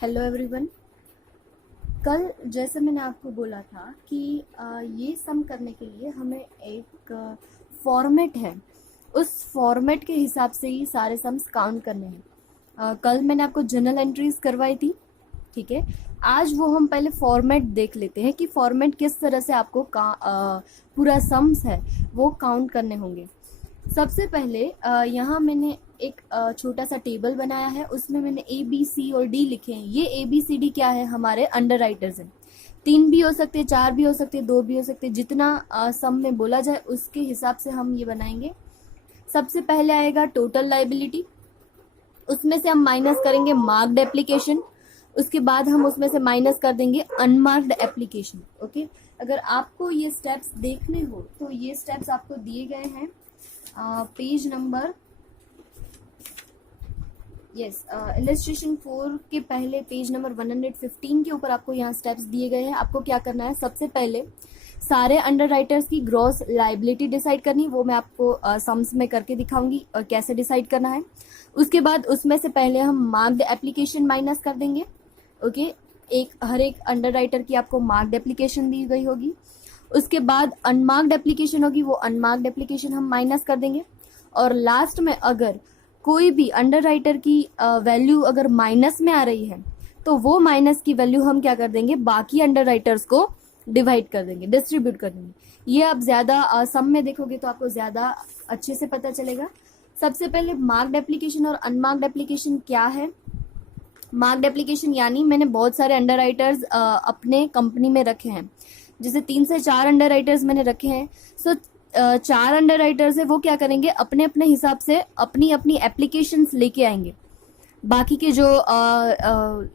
Hello everyone. कल जैसे मैंने आपको बोला था कि ये सम करने के लिए हमें एक फॉर्मेट है, उस फॉर्मेट के हिसाब से ही सारे सम्स काउंट करने हैं। कल मैंने आपको जर्नल एंट्रीज करवाई थी, ठीक है। आज वो हम पहले फॉर्मेट देख लेते हैं कि फॉर्मेट किस तरह से आपको पूरा सम्स है वो काउंट करने होंगे। सबसे पहले यहाँ मैंने एक छोटा सा टेबल बनाया है, उसमें मैंने ए बी सी और डी लिखे हैं। ये ए बी सी डी क्या है, हमारे अंडर राइटर्स हैं। 3 भी हो सकते हैं, 4 भी हो सकते हैं, 2 भी हो सकते हैं, जितना सम में बोला जाए उसके हिसाब से हम ये बनाएंगे। सबसे पहले आएगा टोटल लाइबिलिटी, उसमें से हम माइनस करेंगे मार्क्ड एप्लीकेशन, उसके बाद हम उसमें से माइनस कर देंगे अनमार्क्ड एप्लीकेशन। ओके, अगर आपको ये स्टेप्स देखने हो तो ये स्टेप्स आपको दिए गए हैं पेज नंबर इलस्ट्रेशन 4 के पहले पेज नंबर 115 के ऊपर आपको यहाँ स्टेप्स दिए गए हैं। आपको क्या करना है, सबसे पहले सारे अंडर राइटर्स की ग्रॉस लाइबिलिटी डिसाइड करनी, वो मैं आपको सम्स में करके दिखाऊंगी और कैसे डिसाइड करना है। उसके बाद उसमें से पहले हम मार्क्ड एप्लीकेशन माइनस कर देंगे। ओके, हर एक अंडर राइटर की आपको मार्क्ड एप्लीकेशन दी गई होगी। उसके बाद अनमार्क्ड एप्लीकेशन होगी, वो अनमार्क्ड एप्लीकेशन हम माइनस कर देंगे। और लास्ट में अगर कोई भी अंडर राइटर की वैल्यू अगर माइनस में आ रही है तो वो माइनस की वैल्यू हम क्या कर देंगे, बाकी अंडर राइटर्स को डिवाइड कर देंगे, डिस्ट्रीब्यूट कर देंगे। ये आप ज़्यादा सम में देखोगे तो आपको ज़्यादा अच्छे से पता चलेगा। सबसे पहले मार्क्ड एप्लीकेशन और अनमार्क्ड एप्लीकेशन क्या है। मार्क्ड एप्लीकेशन यानी मैंने बहुत सारे अंडर राइटर्स अपने कंपनी में रखे हैं, जैसे 3 से 4 अंडर राइटर्स मैंने रखे हैं। सो 4 अंडर राइटर्स है, वो क्या करेंगे, अपने अपने हिसाब से अपनी अपनी एप्लीकेशंस लेके आएंगे। बाकी के जो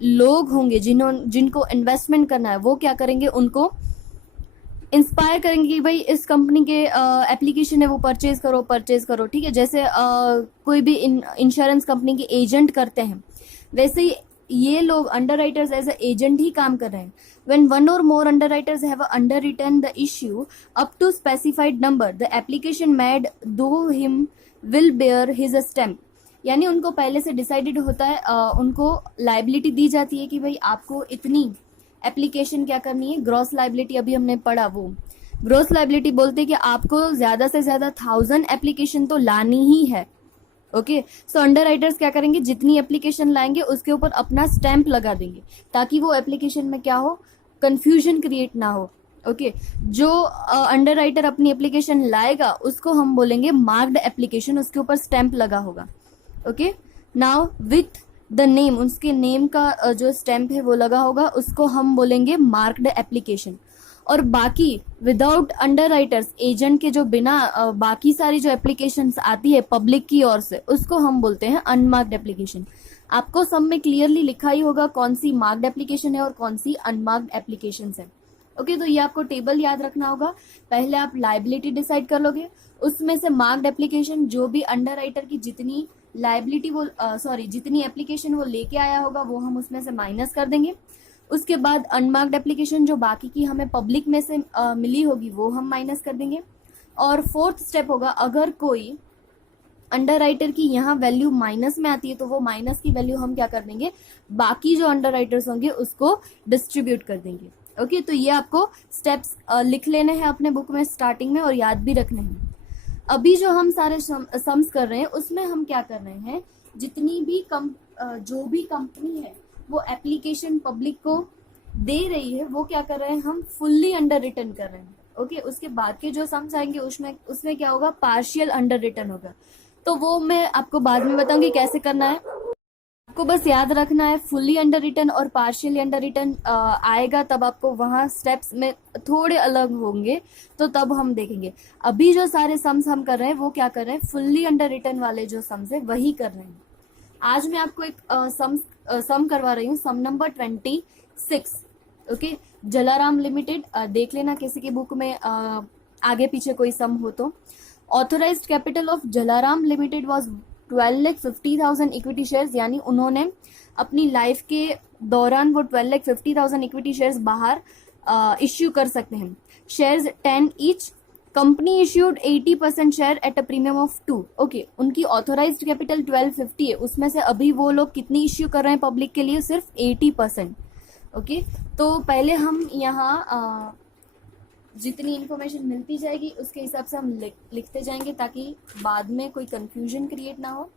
लोग होंगे जिनको इन्वेस्टमेंट करना है, वो क्या करेंगे, उनको इंस्पायर करेंगे कि भाई इस कंपनी के एप्लीकेशन है वो परचेज करो, ठीक है। जैसे कोई भी इंश्योरेंस कंपनी के एजेंट करते हैं, वैसे ही ये लोग underwriters as a agent ही काम कर रहे हैं। When one or more underwriters have underwritten the issue up to specified number, the application made though him will bear his stamp। यानी उनको पहले से डिसाइडेड होता है, उनको लाइबिलिटी दी जाती है कि भाई आपको इतनी एप्लीकेशन क्या करनी है। ग्रॉस लाइबिलिटी अभी हमने पढ़ा, वो ग्रॉस लाइबिलिटी बोलते हैं कि आपको ज्यादा से ज्यादा 1000 एप्लीकेशन तो लानी ही है। ओके, सो अंडर राइटर्स क्या करेंगे, जितनी एप्लीकेशन लाएंगे उसके ऊपर अपना स्टैंप लगा देंगे ताकि वो एप्लीकेशन में क्या हो, कंफ्यूजन क्रिएट ना हो। ओके, जो अंडर राइटर अपनी एप्लीकेशन लाएगा उसको हम बोलेंगे मार्क्ड एप्लीकेशन, उसके ऊपर स्टैंप लगा होगा। Okay, now with the name, उसके नेम का जो स्टैंप है वो लगा होगा, उसको हम बोलेंगे मार्क्ड एप्लीकेशन। और बाकी विदाउट अंडर राइटर्स, एजेंट के जो बिना बाकी सारी जो एप्लीकेशंस आती है पब्लिक की ओर से, उसको हम बोलते हैं अनमार्क्ड एप्लीकेशन। आपको सब में क्लियरली लिखा ही होगा कौन सी मार्क्ड एप्लीकेशन है और कौन सी अनमार्क्ड एप्लीकेशन है। ओके, तो ये आपको टेबल याद रखना होगा। पहले आप लाइबिलिटी डिसाइड कर लोगे, उसमें से मार्क्ड एप्लीकेशन, जो भी अंडर राइटर की जितनी लाइबिलिटी वो जितनी एप्लीकेशन वो लेके आया होगा वो हम उसमें से माइनस कर देंगे। उसके बाद अनमार्क्ड एप्लीकेशन जो बाकी की हमें पब्लिक में से मिली होगी वो हम माइनस कर देंगे। और फोर्थ स्टेप होगा, अगर कोई अंडर राइटर की यहाँ वैल्यू माइनस में आती है तो वो माइनस की वैल्यू हम क्या कर देंगे, बाकी जो अंडर राइटर्स होंगे उसको डिस्ट्रीब्यूट कर देंगे। ओके, तो ये आपको स्टेप्स लिख लेने हैं अपने बुक में स्टार्टिंग में और याद भी रखने हैं। अभी जो हम सारे सम्स कर रहे हैं उसमें हम क्या कर रहे हैं, जितनी भी जो भी कंपनी है वो एप्लीकेशन पब्लिक को दे रही है, वो क्या कर रहे हैं, हम फुल्ली अंडर रिटर्न कर रहे हैं। ओके, उसके बाद के जो सम्स आएंगे उसमें क्या होगा, पार्शियल अंडर रिटर्न होगा। तो वो मैं आपको बाद में बताऊंगी कैसे करना है। आपको बस याद रखना है फुल्ली अंडर रिटर्न और पार्शियली अंडर रिटर्न आएगा, तब आपको वहाँ स्टेप्स में थोड़े अलग होंगे, तो तब हम देखेंगे। अभी जो सारे सम्स हम कर रहे हैं वो क्या कर रहे हैं, फुल्ली अंडर रिटर्न वाले जो सम्स है वही कर रहे हैं। आज मैं आपको एक सम करवा रही हूँ, सम नंबर 26। ओके, जलाराम लिमिटेड, देख लेना किसी की बुक में आगे पीछे कोई सम हो तो। Authorised capital of Jalaram limited was 12,50,000 equity shares, यानी उन्होंने अपनी लाइफ के दौरान वो 12,50,000 इक्विटी शेयर्स बाहर इश्यू कर सकते हैं। Shares 10 each company issued 80% share at a premium of 2। Okay, उनकी ऑथोराइज्ड कैपिटल 1250 है, उसमें से अभी वो लोग कितनी इश्यू कर रहे हैं पब्लिक के लिए, सिर्फ 80%। ओके, तो पहले हम यहाँ जितनी इन्फॉर्मेशन मिलती जाएगी उसके हिसाब से हम लिखते जाएंगे ताकि बाद में कोई कंफ्यूजन क्रिएट ना हो।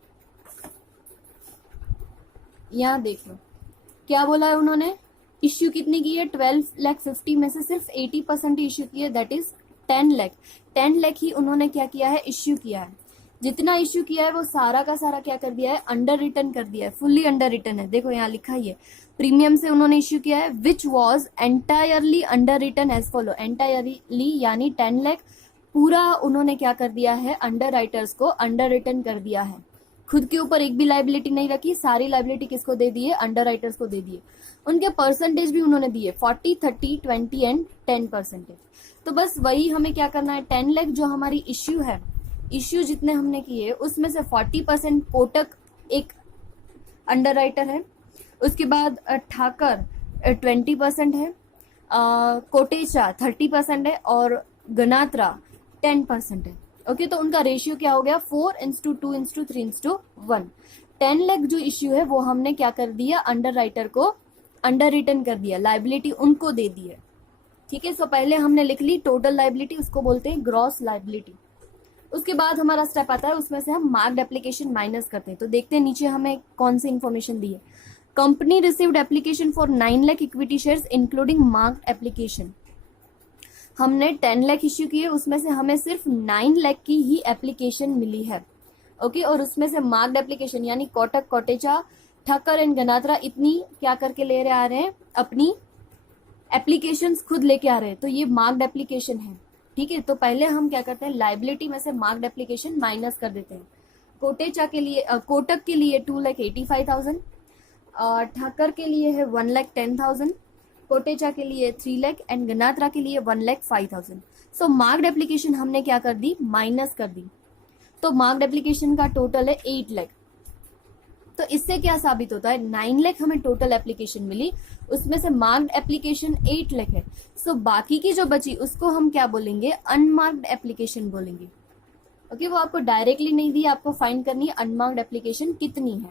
यहाँ देख लो क्या बोला है उन्होंने, इश्यू कितनी की है, 12,50,000 में से सिर्फ 80% इश्यू की है, दैट इज 10 लाख। 10 लाख ही उन्होंने क्या किया है, इश्यू किया है। जितना इश्यू किया है वो सारा का सारा क्या कर दिया है, अंडर रिटर्न कर दिया है, फुल्ली अंडर रिटर्न है। देखो यहाँ लिखा ही है, प्रीमियम से उन्होंने इश्यू किया है which was entirely underwritten as follow. Entirely यानी 10 लाख पूरा उन्होंने क्या कर दिया है, अंडर राइटर्स को अंडर रिटर्न कर दिया है। खुद के ऊपर एक भी लाइबिलिटी नहीं रखी, सारी लाइबिलिटी किसको दे दी है, अंडर राइटर्स को दे दिए। उनके परसेंटेज भी उन्होंने दिए 40, 30, 20 एंड 10%। तो बस वही हमें क्या करना है, 10 लाख जो हमारी इश्यू है, इश्यू जितने हमने किए उसमें से 40% कोटक एक अंडर राइटर है, उसके बाद ठाकर 20% है, कोटेचा 30% है और गनात्रा 10% है। ओके, तो उनका रेशियो क्या हो गया, 4:2:3:1। 10 लाख जो इश्यू है वो हमने क्या कर दिया, अंडर राइटर को अंडर रिटर्न कर दिया, लाइबिलिटी उनको दे दी है। ठीक है, सो पहले हमने लिख ली टोटल लाइबिलिटी, उसको बोलते हैं ग्रॉस लाइबिलिटी। उसके बाद हमारा स्टेप आता है, उसमें से हम मार्क्ड एप्लीकेशन माइनस करते हैं। तो देखते हैं नीचे हमें कौन सी इंफॉर्मेशन दी है। Company received application for 9 lakh equity shares including marked application. हमने 10 लाख इश्यू किए, उसमें से हमें सिर्फ 9 लाख की ही एप्लीकेशन मिली है। ओके, और उसमें से मार्क्ड एप्लीकेशन यानी कोटक, कोटेचा, ठक्कर एंड गनात्रा इतनी क्या करके ले रहे आ रहे हैं, अपनी एप्लीकेशंस खुद लेके आ रहे हैं। तो ये मार्क्ड एप्लीकेशन है। ठीक है, तो पहले हम क्या करते हैं, लाइबिलिटी में से मार्क्ड एप्लीकेशन माइनस कर देते हैं। कोटेचा के लिए कोटक के लिए 2,85,000, ठक्कर के लिए है 1,10,000, कोटेचा के लिए 3 लाख एंड गनात्रा के लिए 1,05,000। सो मार्क्ड एप्लीकेशन हमने क्या कर दी, माइनस कर दी। तो मार्क्ड एप्लीकेशन का टोटल है 8 लाख। तो इससे क्या साबित होता है, 9 लाख हमें टोटल एप्लीकेशन मिली, उसमें से मार्क्ड एप्लीकेशन 8 लाख है। सो बाकी की जो बची उसको हम क्या बोलेंगे, अनमार्क्ड एप्लीकेशन बोलेंगे। ओके, वो आपको डायरेक्टली नहीं दी, आपको फाइंड करनी है अनमार्क्ड एप्लीकेशन कितनी है।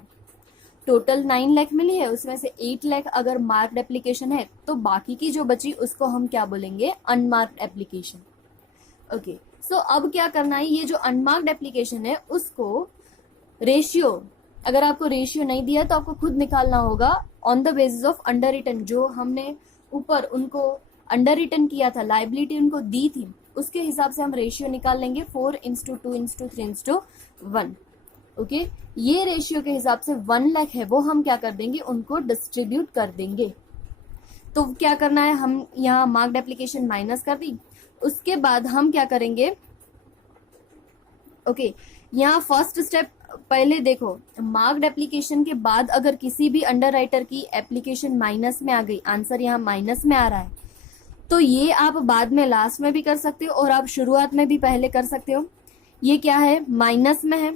टोटल 9 लाख मिली है, उसमें से 8 लाख अगर मार्क्ड एप्लीकेशन है तो बाकी की जो बची उसको हम क्या बोलेंगे, अनमार्क्ड एप्लीकेशन। ओके, सो अब क्या करना है, ये जो अनमार्क्ड एप्लीकेशन है उसको रेशियो, अगर आपको रेशियो नहीं दिया तो आपको खुद निकालना होगा on the basis of under return. जो हमने ऊपर उनको अंडर रिटर्न किया था, लाइबिलिटी उनको दी थी, उसके हिसाब से हम रेशियो निकाल लेंगे 4:2:3:1। ओके, ये रेशियो के हिसाब से 1 लाख है वो हम क्या कर देंगे, उनको डिस्ट्रीब्यूट कर देंगे। तो क्या करना है, हम यहाँ मार्क्ड एप्लीकेशन माइनस कर दी, उसके बाद हम क्या करेंगे, ओके, यहाँ फर्स्ट स्टेप पहले देखो, मार्क्ड एप्लीकेशन के बाद अगर किसी भी अंडर राइटर की एप्लीकेशन माइनस में आ गई, आंसर यहाँ माइनस में आ रहा है, तो ये आप बाद में लास्ट में भी कर सकते हो और आप शुरुआत में भी पहले कर सकते हो। ये क्या है, माइनस में है।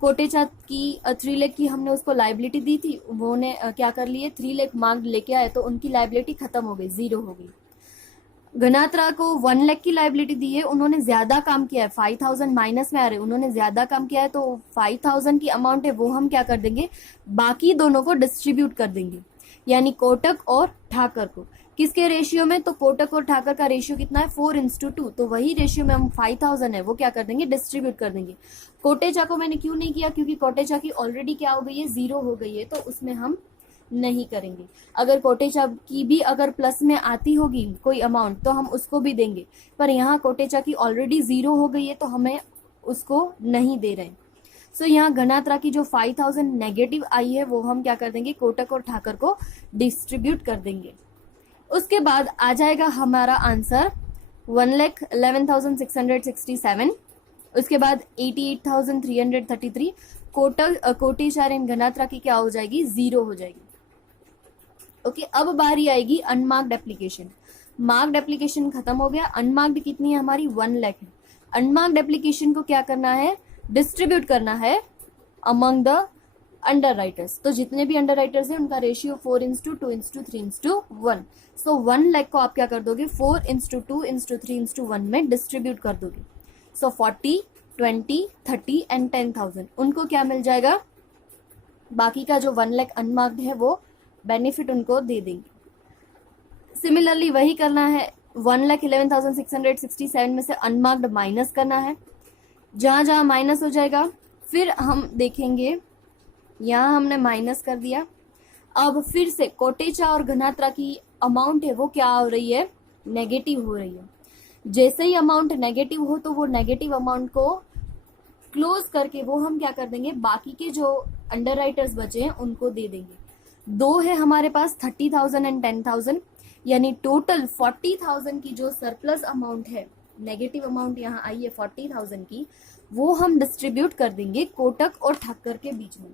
कोटेचा की 3 लाख की हमने उसको लाइबिलिटी दी थी, वो ने क्या कर लिए, 3 लाख मार्क्ड लेके आए तो उनकी लाइबिलिटी खत्म हो गई, 0 हो गई। गनात्रा को 1 लाख की लाइबिलिटी दी है, उन्होंने ज्यादा काम किया है, 5,000 माइनस में आ रहे, उन्होंने ज्यादा काम किया है, तो 5,000 की अमाउंट है वो हम क्या कर देंगे, बाकी दोनों को डिस्ट्रीब्यूट कर देंगे, यानी कोटक और ठाकर को। किसके रेशियो में, तो कोटक और ठाकर का रेशियो कितना है, 4:2, तो वही रेशियो में हम 5,000 है वो क्या कर देंगे, डिस्ट्रीब्यूट कर देंगे। कोटेचा को मैंने क्यों नहीं किया, क्योंकि कोटेचा की ऑलरेडी क्या हो गई है, 0 हो गई है, तो उसमें हम नहीं करेंगे। अगर कोटेचा की भी अगर प्लस में आती होगी कोई अमाउंट तो हम उसको भी देंगे, पर यहाँ कोटेचा की ऑलरेडी 0 हो गई है तो हमें उसको नहीं दे रहे। सो यहाँ गनात्रा की जो 5,000 नेगेटिव आई है वो हम क्या कर देंगे, कोटक और ठाकर को डिस्ट्रीब्यूट कर देंगे। उसके बाद आ जाएगा हमारा आंसर 1,11,667। उसके बाद 88,333 कोटेचा एंड गनात्रा की क्या हो जाएगी, 0 हो जाएगी। ओके, अब बारी आएगी अनमार्क्ड एप्लीकेशन। मार्क्ड एप्लीकेशन खत्म हो गया, अनमार्क्ड कितनी है हमारी, 1 लाख है। अनमार्क्ड एप्लीकेशन को क्या करना है, डिस्ट्रीब्यूट करना है अमंग द अंडर राइटर्स, तो जितने भी अंडर राइटर्स हैं उनका रेशियो 4:2:3:1। सो 1 लाख को आप क्या कर दोगे, 4:2:3:1 में डिस्ट्रीब्यूट कर दोगे। सो 40, 20, 30 एंड 10,000 उनको क्या मिल जाएगा, बाकी का जो 1 लाख अनमार्क्ड है वो बेनिफिट उनको दे देंगे। सिमिलरली वही करना है, 1,11,667 में से अनमार्क्ड माइनस करना है, जहां जहां माइनस हो जाएगा फिर हम देखेंगे, यहाँ हमने माइनस कर दिया। अब फिर से कोटेचा और घनात्रा की अमाउंट है वो क्या हो रही है, नेगेटिव हो रही है। जैसे ही अमाउंट नेगेटिव हो तो वो नेगेटिव अमाउंट को क्लोज करके वो हम क्या कर देंगे, बाकी के जो अंडर राइटर्स बचे हैं उनको दे देंगे। दो है हमारे पास 30,000 एंड 10,000, यानी टोटल 40,000 की जो सरप्लस अमाउंट है, नेगेटिव अमाउंट यहाँ आई है 40,000 की, वो हम डिस्ट्रीब्यूट कर देंगे कोटक और ठक्कर के बीच में।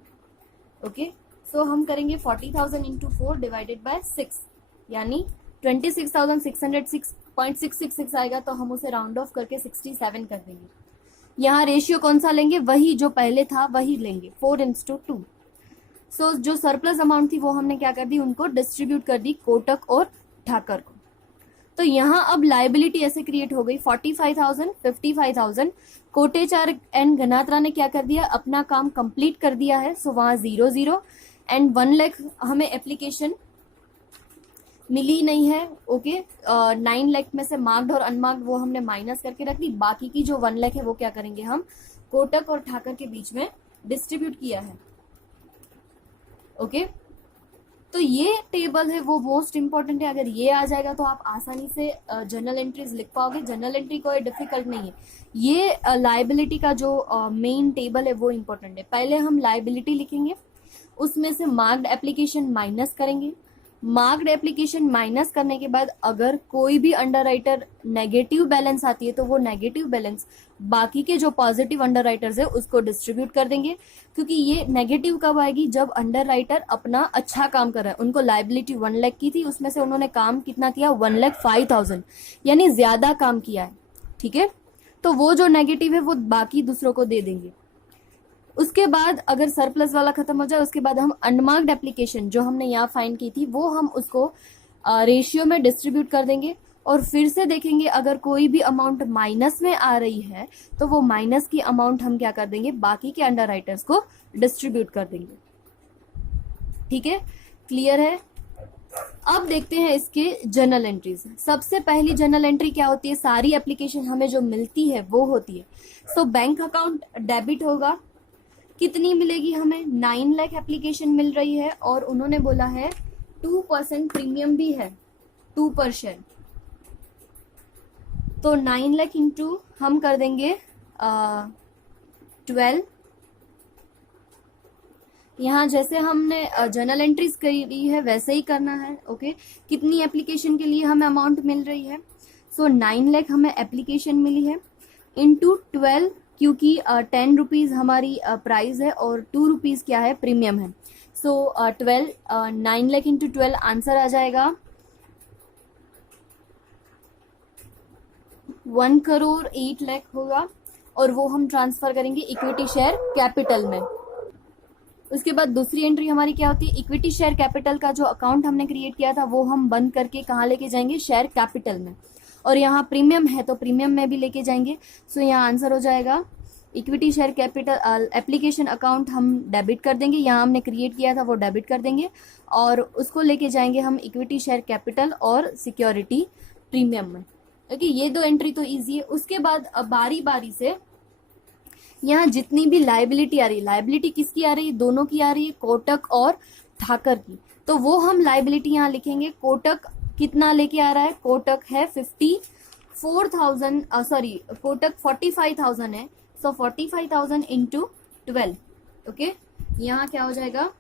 ओके, सो हम करेंगे 40,000 इंटू 4 डिवाइडेड बाय 6, यानी 26,606.666 आएगा, तो हम उसे राउंड ऑफ करके 67 कर देंगे। यहाँ रेशियो कौन सा लेंगे, वही जो पहले था वही लेंगे, 4:2। सो जो सरप्लस अमाउंट थी वो हमने क्या कर दी, उनको डिस्ट्रीब्यूट कर दी कोटक और ठाकर को। तो यहाँ अब लाइबिलिटी ऐसे क्रिएट हो गई, 45,000, 55,000। कोटेचार एंड घनात्रा ने क्या कर दिया, अपना काम कंप्लीट कर दिया है, सो वहां 0 एंड 1 लाख हमें एप्लीकेशन मिली नहीं है। ओके, 9 लाख में से मार्क्ड और अनमार्क्ड वो हमने माइनस करके रख दी, बाकी की जो 1 लाख है वो क्या करेंगे, हम कोटक और ठाकर के बीच में डिस्ट्रीब्यूट किया है। ओके, तो ये टेबल है वो मोस्ट इंपॉर्टेंट है। अगर ये आ जाएगा तो आप आसानी से जर्नल एंट्रीज लिख पाओगे। जर्नल एंट्री कोई डिफिकल्ट नहीं है, ये लाइबिलिटी का जो मेन टेबल है वो इंपॉर्टेंट है। पहले हम लाइबिलिटी लिखेंगे, उसमें से मार्क्ड एप्लीकेशन माइनस करेंगे। मार्क्ड एप्लीकेशन माइनस करने के बाद अगर कोई भी अंडर राइटर नेगेटिव बैलेंस आती है तो वो नेगेटिव बैलेंस बाकी के जो पॉजिटिव अंडर राइटर्स है उसको डिस्ट्रीब्यूट कर देंगे, क्योंकि ये नेगेटिव कब आएगी, जब अंडर राइटर अपना अच्छा काम कर रहा है। उनको लाइबिलिटी 1 लाख की थी, उसमें से उन्होंने काम कितना किया, 1,05,000, यानी ज्यादा काम किया है। ठीक है, तो वो जो नेगेटिव है वो बाकी दूसरों को दे देंगे। उसके बाद अगर सरप्लस वाला खत्म हो जाए, उसके बाद हम अनमार्क्ड एप्लीकेशन जो हमने यहाँ फाइंड की थी वो हम उसको रेशियो में डिस्ट्रीब्यूट कर देंगे, और फिर से देखेंगे अगर कोई भी अमाउंट माइनस में आ रही है तो वो माइनस की अमाउंट हम क्या कर देंगे, बाकी के अंडर राइटर्स को डिस्ट्रीब्यूट कर देंगे। ठीक है, क्लियर है। अब देखते हैं इसके जर्नल एंट्रीज। सबसे पहली जर्नल एंट्री क्या होती है, सारी एप्लीकेशन हमें जो मिलती है वो होती है। सो बैंक अकाउंट डेबिट होगा, कितनी मिलेगी हमें, 9 लाख एप्लीकेशन मिल रही है, और उन्होंने बोला है 2% प्रीमियम भी है, 2%। तो 9 लाख इंटू हम कर देंगे 12। यहाँ जैसे हमने जर्नल एंट्रीज करी है वैसे ही करना है। ओके, कितनी एप्लीकेशन के लिए हमें अमाउंट मिल रही है, सो 9 लाख हमें एप्लीकेशन मिली है, इंटू 12, क्योंकि 10 रुपीज हमारी प्राइस है और 2 रुपीज क्या है, प्रीमियम है। सो 12, 9 लाख इंटू 12 आंसर आ जाएगा 1,08,00,000 होगा, और वो हम ट्रांसफर करेंगे इक्विटी शेयर कैपिटल में। उसके बाद दूसरी एंट्री हमारी क्या होती है, इक्विटी शेयर कैपिटल का जो अकाउंट हमने क्रिएट किया था वो हम बंद करके कहाँ लेके जाएंगे, शेयर कैपिटल में, और यहाँ प्रीमियम है तो प्रीमियम में भी लेके जाएंगे। सो यहाँ आंसर हो जाएगा equity share capital application account हम डेबिट कर देंगे, यहाँ हमने क्रिएट किया था वो डेबिट कर देंगे, और उसको लेके जाएंगे हम इक्विटी शेयर कैपिटल और सिक्योरिटी प्रीमियम में। ओके, ये दो एंट्री तो ईजी है। उसके बाद अब बारी बारी से यहाँ जितनी भी लाइबिलिटी आ रही है, लाइबिलिटी किसकी आ रही है, दोनों की आ रही है, कोटक और ठाकर की, तो वो हम लाइबिलिटी यहाँ लिखेंगे। कोटक कितना लेके आ रहा है, कोटक है 54,000, सॉरी कोटक 45,000 है, सो 45,000 इंटू 12। ओके, यहाँ क्या हो जाएगा,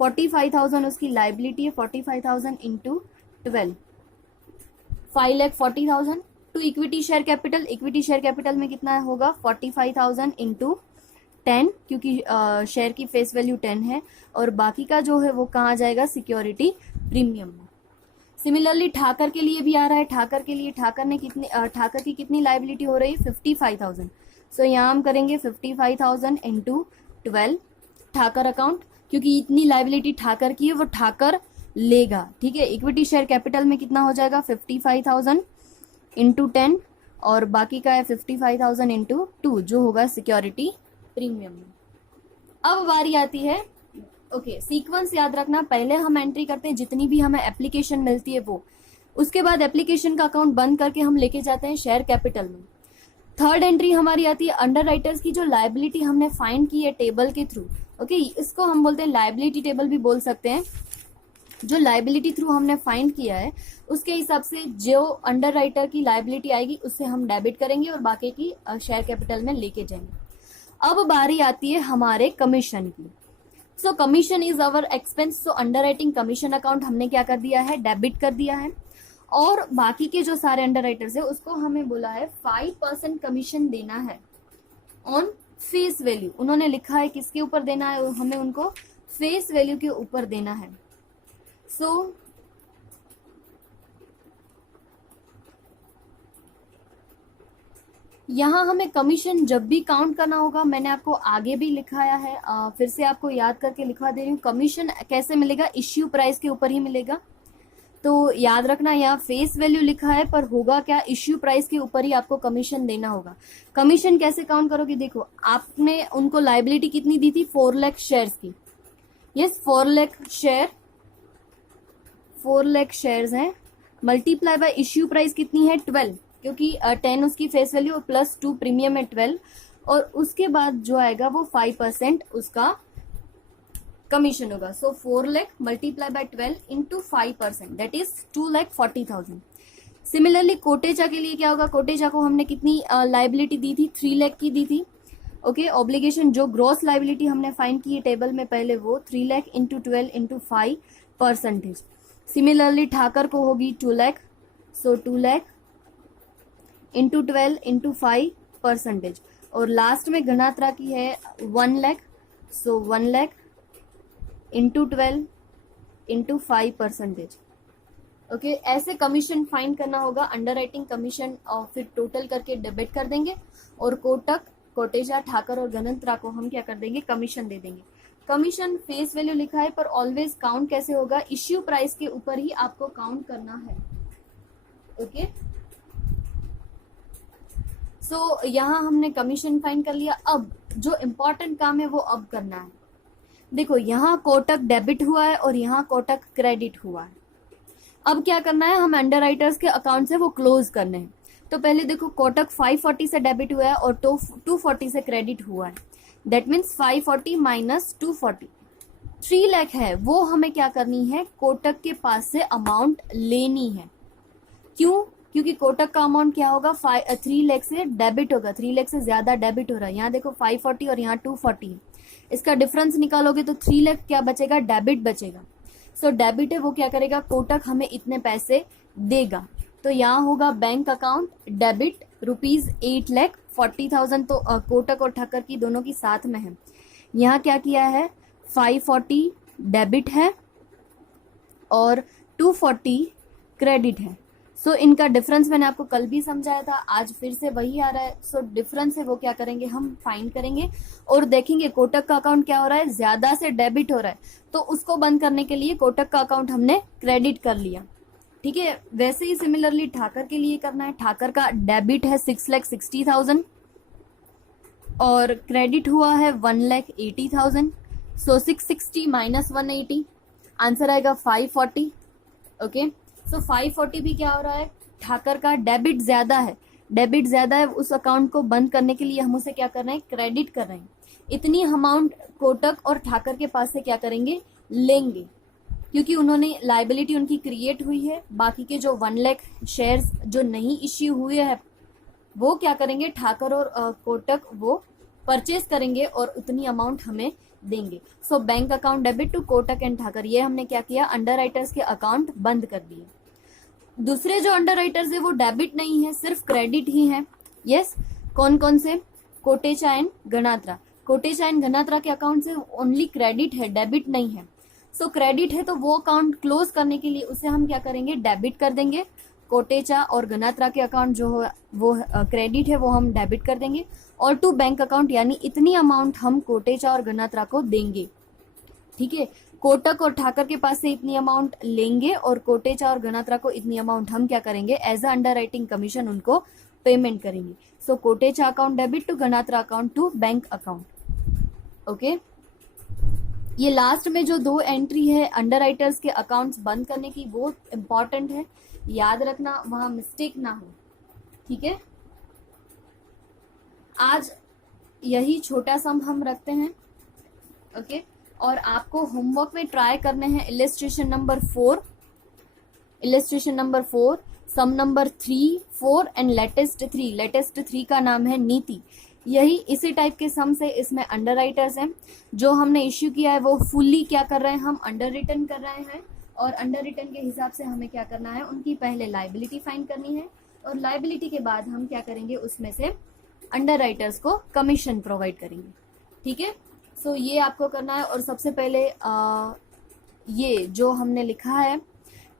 45,000 उसकी लाइबिलिटी है, 45,000 into 12, 5,40,000 to equity share capital. Equity share capital में कितना होगा, 45,000 इंटू 10, क्योंकि शेयर की फेस वैल्यू 10 है, और बाकी का जो है वो कहाँ जाएगा, सिक्योरिटी प्रीमियम में। सिमिलरली ठाकर के लिए भी आ रहा है, ठाकर के लिए ठाकर की कितनी लाइबिलिटी हो रही है, 55,000। सो यहाँ हम करेंगे 55,000 इंटू 12, ठाकर अकाउंट, क्योंकि इतनी लाइबिलिटी ठाकर की है, वो ठाकर लेगा। ठीक है, इक्विटी शेयर कैपिटल में कितना हो जाएगा 55,000 इंटू 10 और बाकी का है 55,000 इंटू 2 जो होगा सिक्योरिटी प्रीमियम में। अब बारी आती है, ओके सीक्वेंस याद रखना, पहले हम एंट्री करते हैं जितनी भी हमें एप्लीकेशन मिलती है वो, उसके बाद एप्लीकेशन का अकाउंट बंद करके हम लेके जाते हैं शेयर कैपिटल में। थर्ड एंट्री हमारी आती है अंडर राइटर्स की, जो लाइबिलिटी हमने फाइंड की है टेबल के थ्रू। ओके, इसको हम बोलते हैं लाइबिलिटी टेबल भी बोल सकते हैं। जो लाइबिलिटी थ्रू हमने फाइंड किया है उसके हिसाब से जो अंडर राइटर की लाइबिलिटी आएगी उससे हम डेबिट करेंगे और बाकी की शेयर कैपिटल में लेके जाएंगे। अब बारी आती है हमारे कमीशन की। सो commission is our expense, so under writing commission account हमने क्या कर दिया है, डेबिट कर दिया है। और बाकी के जो सारे अंडर राइटर्स है उसको हमें बोला है 5% कमीशन देना है ऑन फेस वैल्यू। उन्होंने लिखा है किसके ऊपर देना है, हमें उनको फेस वैल्यू के ऊपर देना है। सो यहाँ हमें कमीशन जब भी काउंट करना होगा, मैंने आपको आगे भी लिखाया है, फिर से आपको याद करके लिखवा दे रही हूँ। कमीशन कैसे मिलेगा, इश्यू प्राइस के ऊपर ही मिलेगा। तो याद रखना यहाँ फेस वैल्यू लिखा है पर होगा क्या, इश्यू प्राइस के ऊपर ही आपको कमीशन देना होगा। कमीशन कैसे काउंट करोगे, देखो आपने उनको लाइबिलिटी कितनी दी थी 4 लाख शेयर्स की। यस 4 लाख शेयर्स हैं, मल्टीप्लाई बाय इश्यू प्राइस कितनी है 12, क्योंकि 10 उसकी फेस वैल्यू और प्लस 2 प्रीमियम है 12, और उसके बाद जो आएगा वो 5% उसका कमीशन होगा। सो 4 lakh multiply by 12 into 5% that is 2,40,000। Similarly Kotecha के लिए क्या होगा, कोटेचा को हमने कितनी लाइबिलिटी दी थी 3 लाख की दी थी। ओके, ऑब्लिगेशन जो ग्रॉस लाइबिलिटी हमने फाइंड की है टेबल में पहले वो 3 lakh into 12 into 5%। Similarly Thakkar को होगी 2 lakh, so 2 lakh into 12 into 5%। और लास्ट में घनात्रा की है 1 lakh, so 1 lakh into 12 into 5%। Okay, ऐसे कमीशन फाइंड करना होगा, अंडर राइटिंग कमीशन, और फिर टोटल करके डेबिट कर देंगे और कोटक, कोटेचा, ठाकर और गणंत्रा को हम क्या कर देंगे, कमीशन दे देंगे। कमीशन फेस वैल्यू लिखा है पर ऑलवेज काउंट कैसे होगा, इश्यू प्राइस के ऊपर ही आपको काउंट करना है। ओके, सो यहाँ हमने कमीशन फाइंड कर लिया। अब जो इम्पोर्टेंट काम है वो अब करना है। देखो यहाँ कोटक डेबिट हुआ है और यहाँ कोटक क्रेडिट हुआ है। अब क्या करना है, हम अंडर राइटर्स के अकाउंट से वो क्लोज करने हैं। तो पहले देखो कोटक 540 से डेबिट हुआ है और 240 से क्रेडिट हुआ है, दैट मीन्स 540 माइनस 240 3 लाख है, वो हमें क्या करनी है, कोटक के पास से अमाउंट लेनी है। क्यों, क्योंकि कोटक का अमाउंट क्या होगा 3 लाख से डेबिट होगा, 3 लाख से ज्यादा डेबिट हो रहा है। यहाँ देखो 540 और यहाँ 240 है, इसका डिफरेंस निकालोगे तो 3 लाख क्या बचेगा, डेबिट बचेगा। सो डेबिट है वो क्या करेगा, कोटक हमें इतने पैसे देगा। तो यहाँ होगा बैंक अकाउंट डेबिट ₹8,40,000, तो कोटक और ठक्कर की दोनों की साथ में है। यहाँ क्या किया है 540 डेबिट है और 240 क्रेडिट है। सो इनका डिफरेंस मैंने आपको कल भी समझाया था, आज फिर से वही आ रहा है। सो डिफरेंस है वो क्या करेंगे, हम फाइंड करेंगे और देखेंगे कोटक का अकाउंट क्या हो रहा है, ज्यादा से डेबिट हो रहा है, तो उसको बंद करने के लिए कोटक का अकाउंट हमने क्रेडिट कर लिया। ठीक है, वैसे ही सिमिलरली ठाकर के लिए करना है। ठाकर का डेबिट है 6,60,000 और क्रेडिट हुआ है 1,80,000। सो 660 माइनस 180 आंसर आएगा 540। ओके, सो 540 भी क्या हो रहा है, ठाकर का डेबिट ज्यादा है, डेबिट ज्यादा है, उस अकाउंट को बंद करने के लिए हम उसे क्या कर रहे हैं, क्रेडिट कर रहे हैं। इतनी अमाउंट कोटक और ठाकर के पास से क्या करेंगे, लेंगे, क्योंकि उन्होंने लाइबिलिटी उनकी क्रिएट हुई है। बाकी के जो 1 लाख शेयर्स जो नहीं इश्यू हुए हैं वो क्या करेंगे, ठाकर और कोटक वो परचेज करेंगे और उतनी अमाउंट हमें देंगे। So bank account debit to Kotak and Thakar, ये हमने क्या किया, अंडर राइटर्स के अकाउंट बंद कर दिए। दूसरे जो अंडर राइटर्स है वो डेबिट नहीं है, सिर्फ क्रेडिट ही है। यस, कौन कौन से, कोटेचा एंड घनात्रा। कोटेचा एंड घनात्रा के अकाउंट से ओनली क्रेडिट है, डेबिट नहीं है। सो क्रेडिट है तो वो अकाउंट क्लोज करने के लिए उसे हम क्या करेंगे, डेबिट कर देंगे। कोटेचा और गनात्रा के अकाउंट जो हो वो क्रेडिट है वो हम डेबिट कर देंगे, और टू बैंक अकाउंट यानी इतनी अमाउंट हम कोटेचा और गनात्रा को देंगे। ठीक है, कोटक और ठाकर के पास से इतनी अमाउंट लेंगे और कोटेचा और गनात्रा को इतनी अमाउंट हम क्या करेंगे, as a underwriting commission उनको पेमेंट करेंगे। So Kotecha account debit to Ganatra account to bank account. Okay, ये लास्ट में जो 2 एंट्री है अंडर राइटर्स के अकाउंट्स बंद करने की, वो इंपॉर्टेंट है, याद रखना, वहां मिस्टेक ना हो। ठीक है, आज यही छोटा सम हम रखते हैं। ओके, और आपको होमवर्क में ट्राई करने हैं illustration number 4, sum number 3, 4 and latest 3। Latest 3 का नाम है नीति। यही इसी टाइप के सम से इसमें अंडर राइटर्स हैं। जो हमने इश्यू किया है वो फुल्ली क्या कर रहे हैं, हम अंडर रिटर्न कर रहे हैं, और अंडर रिटर्न के हिसाब से हमें क्या करना है, उनकी पहले लाइबिलिटी फाइंड करनी है, और लाइबिलिटी के बाद हम क्या करेंगे, उसमें से अंडर राइटर्स को कमीशन प्रोवाइड करेंगे। ठीक है, सो ये आपको करना है। और सबसे पहले ये जो हमने लिखा है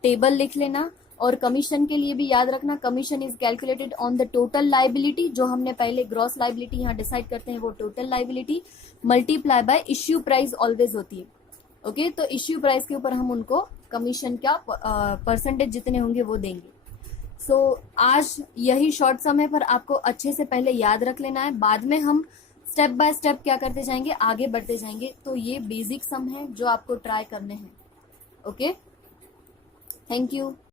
टेबल लिख लेना, और कमीशन के लिए भी याद रखना, commission is calculated on the total liability. जो हमने पहले ग्रॉस लाइबिलिटी यहाँ डिसाइड करते हैं वो total liability multiply by issue price always होती है। ओके, तो इश्यू प्राइस के ऊपर हम उनको कमीशन का परसेंटेज जितने होंगे वो देंगे। सो आज यही शॉर्ट सम है, पर आपको अच्छे से पहले याद रख लेना है, बाद में हम स्टेप बाय स्टेप क्या करते जाएंगे, आगे बढ़ते जाएंगे। तो ये बेसिक सम है जो आपको ट्राई करने हैं। Okay, thank you.